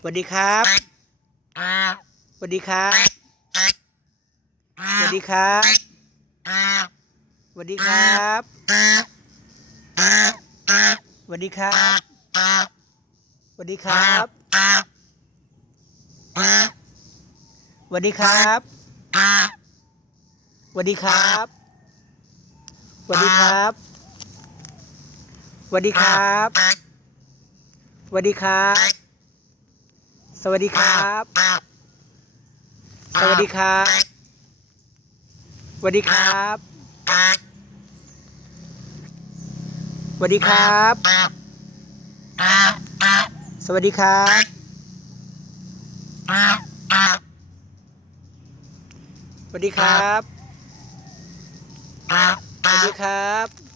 สวัสดีครับสวัสดีครับสวัสดีครับสวัสดีครับสวัสดีครับสวัสดีครับสวัสดีครับสวัสดีครับสวัสดีครับสวัสดีครับสวัสดีครับสวัสดีครับสวัสดีครับสวัสดีครับสวัสดีครับสวัสดีครับสวัสดีครับสวัสดีครับ